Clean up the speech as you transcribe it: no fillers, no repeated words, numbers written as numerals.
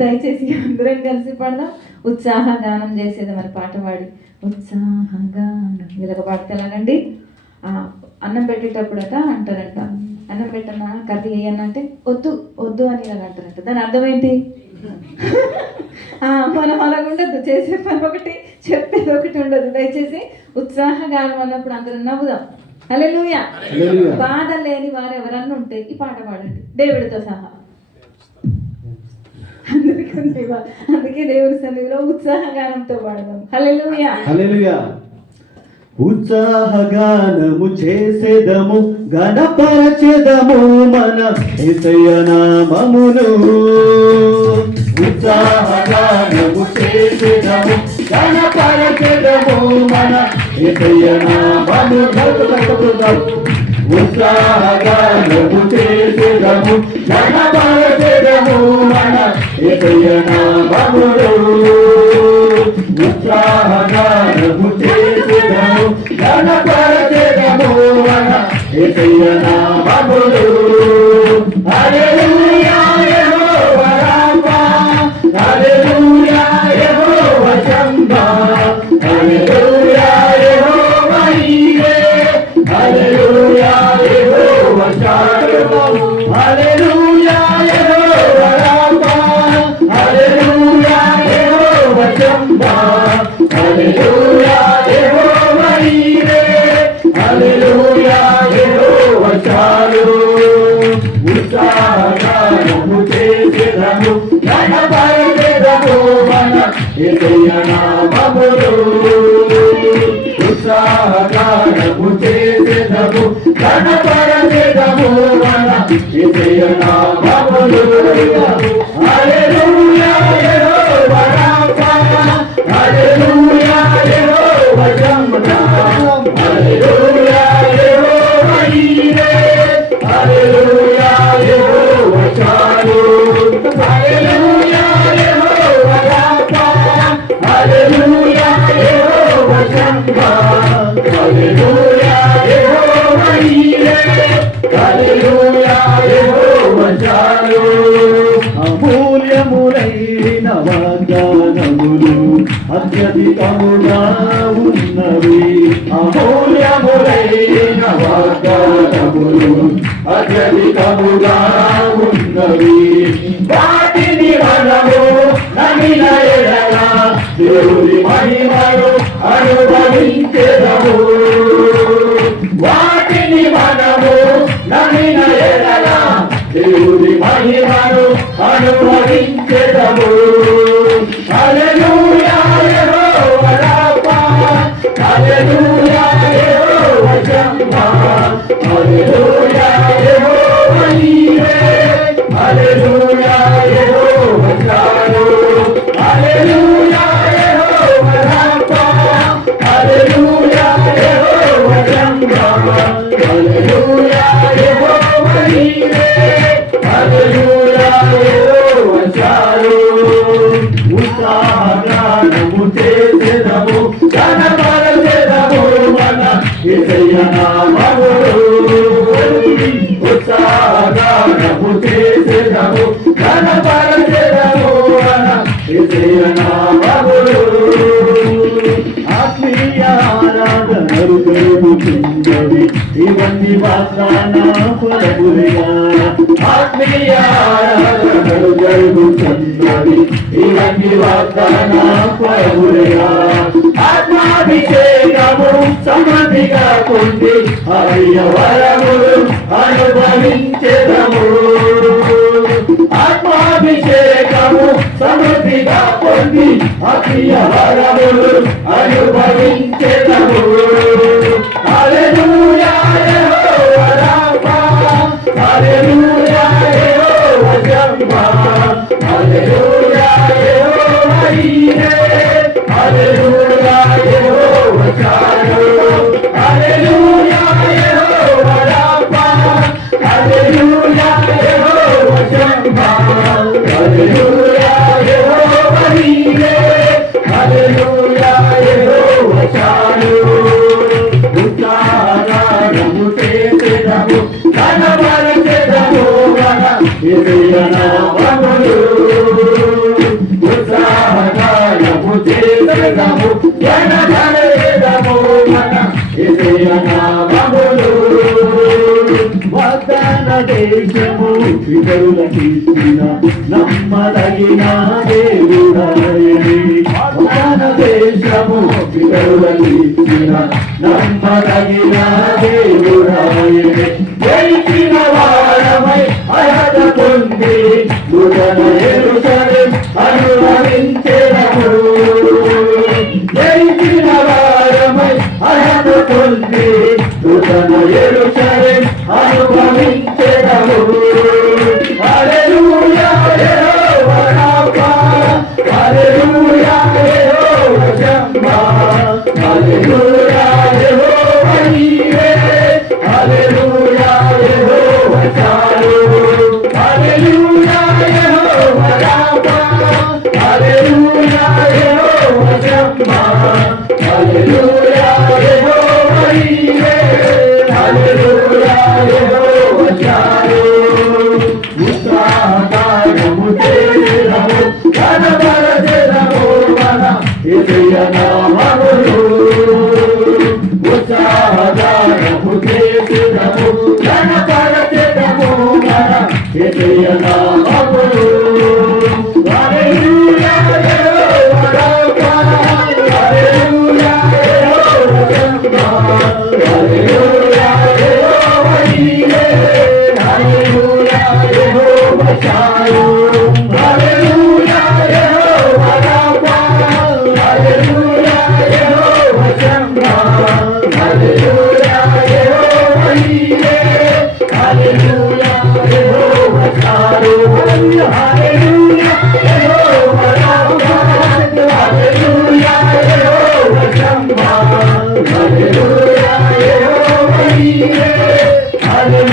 దయచేసి అందరం కలిసి పాడదాం. ఉత్సాహ గానం చేసేది మరి పాట పాడి ఉత్సాహ గానం ఇలాగ పాడితే ఎలాగండి? అన్నం పెట్టేటప్పుడట అంటారంట, అన్నం పెట్టన్నా కర్రీ వేయనంటే వద్దు వద్దు అని ఇలాగ అంటారంట. దాని అర్థం ఏంటి? మనం అలాగుండదు, చేసే పని ఒకటి చెప్పేది ఒకటి ఉండదు. దయచేసి ఉత్సాహ గానం అన్నప్పుడు అందరం నవ్వుదాం. హల్లెలూయా. బాధ లేని వారు ఎవరన్నా ఉంటే ఈ పాట పాడండి దేవుడితో సహా. అందుకే దేవుడి సన్నిధిలో ఉత్సాహగానంతో పాడదాం. హల్లెలూయా హల్లెలూయా. ఉత్సాహగానము చేసేదము, గణపరచెదము మన యేసయ్య నామమును. ఉత్సాహగానము చేసేదము, గణపరచెదము మన యేసయ్య నామమును. ఉత్సాహగానము చేసేదము, గణపరచెదము మన యేసయ్య నామమును. ఉత్సాహగానము చేసేదము, గణపరచెదము మన యేసయ్య నామమును. హల్లెలూయా యెహోవా రాఫా, హల్లెలూయా యెహోవా షమ్మా, హల్లెలూయా యెహోవా ఈరే, హల్లెలూయా యెహోవా షాలోమ్, హల్లెలూయా యెహోవా రాఫా, హల్లెలూయా యెహోవా షమ్మా, హల్లెలూయా యెహోవా ఈరే, హల్లెలూయా యెహోవా షాలోమ్. ఉత్సాహగానము చేసేదము, గణపరచెదము మన యేసయ్య నామమును. ఉత్సాహగానము చేసేదము, గణపరచెదము మన యేసయ్య నామమును. హల్లెలూయా యెహోవా రాఫా, హల్లెలూయా యెహోవా షమ్మా, హల్లెలూయా యెహోవా ఈరే, హల్లెలూయా యెహోవా షాలోమ్, హల్లెలూయా యెహోవా రాఫా, హల్లెలూయా యెహోవా షమ్మా, హల్లెలూయా యెహోవా ఈరే, హల్లెలూయా యెహోవా షాలోమ్. అమూల్యములైన వాగ్దానములు అత్యధికముగా ఉన్నవి, అమూల్యములైన వాగ్దానములు అత్యధికముగా ఉన్నవి. వాటిని మనము నమ్మిన ఎడల దేవుని మహిమను అనుభవించెదము. వాటిని మనము నమ్మిన ఎడల దేవుని మహిమను అనుభవించెదము. హల్లెలూయా యెహోవా రాఫా, హల్లెలూయా యెహోవా షమ్మా, హల్లెలూయా యెహోవా ఈరే, హల్లెలూయా యెహోవా షాలోమ్, హల్లెలూయా యెహోవా రాఫా, హల్లెలూయా యెహోవా షమ్మా, హల్లెలూయా యెహోవా ఈరే, హల్లెలూయా యెహోవా షాలోమ్. ఉత్సాహగానము చేసేదము, గణపరచెదము మన యేసయ్య నామమును. ఉత్సాహగానము చేసేదము, గణపరచెదము మన యేసయ్య నామమును. ఆత్మీయ ఆరాధనలు జరుగుతున్నవి, ఇవన్నీ వాగ్దాన ఫలములుగా. ఆత్మీయ ఆరాధనలు జరుగుతున్నవి, ఇవన్నీ వాగ్దాన ఫలములుగా. ఆత్మాభిషేకము సమృద్ధిగా పొంది ఆత్మీయ వరములు అనుభవించెదము. ఆత్మాభిషేకము సమృద్ధిగా పొంది ఆత్మీయ వరములు అనుభవించెదము. హల్లెలూయా యెహోవా రాఫా, హల్లెలూయా యెహోవా షమ్మా, హల్లెలూయా యెహోవా ఈరే, హల్లెలూయా యెహోవా షాలోమ్, హల్లెలూయా యెహోవా రాఫా, హల్లెలూయా యెహోవా షమ్మా, హల్లెలూయా యెహోవా ఈరే, హల్లెలూయా యెహోవా షాలోమ్. ఉత్సాహగానము చేసేదము, గణపరచెదము మన యేసయ్య నామమును. పితరులకిచ్చిన నమ్మదగిన దేవుడాయనే వాగ్దాన దేశము పితరులకిచ్చిన నమ్మదగిన దేవుడాయనే గెలిచిన వారమై అర్హత పొంది నూతన యెరూషలేము అనుభవించెదము గెలిచిన వారమై అర్హత పొంది నూతన యెరూషలేము అనుభవించెదము హల్లెలూయా యెహోవా రాఫా హల్లెలూయా యెహోవా షమ్మా హల్లెలూయా యెహోవా ఈరే హల్లెలూయా యెహోవా షాలోమ్ హల్లెలూయా యెహోవా రాఫా హల్లెలూయా యెహోవా షమ్మా హల్లెలూయా యెహోవా ఈరే హల్లెలూయా యెహోవా షాలోమ్ ఉత్సాహగానము చేసెదము ఘనపరచెదము మన యేసయ్య నామమును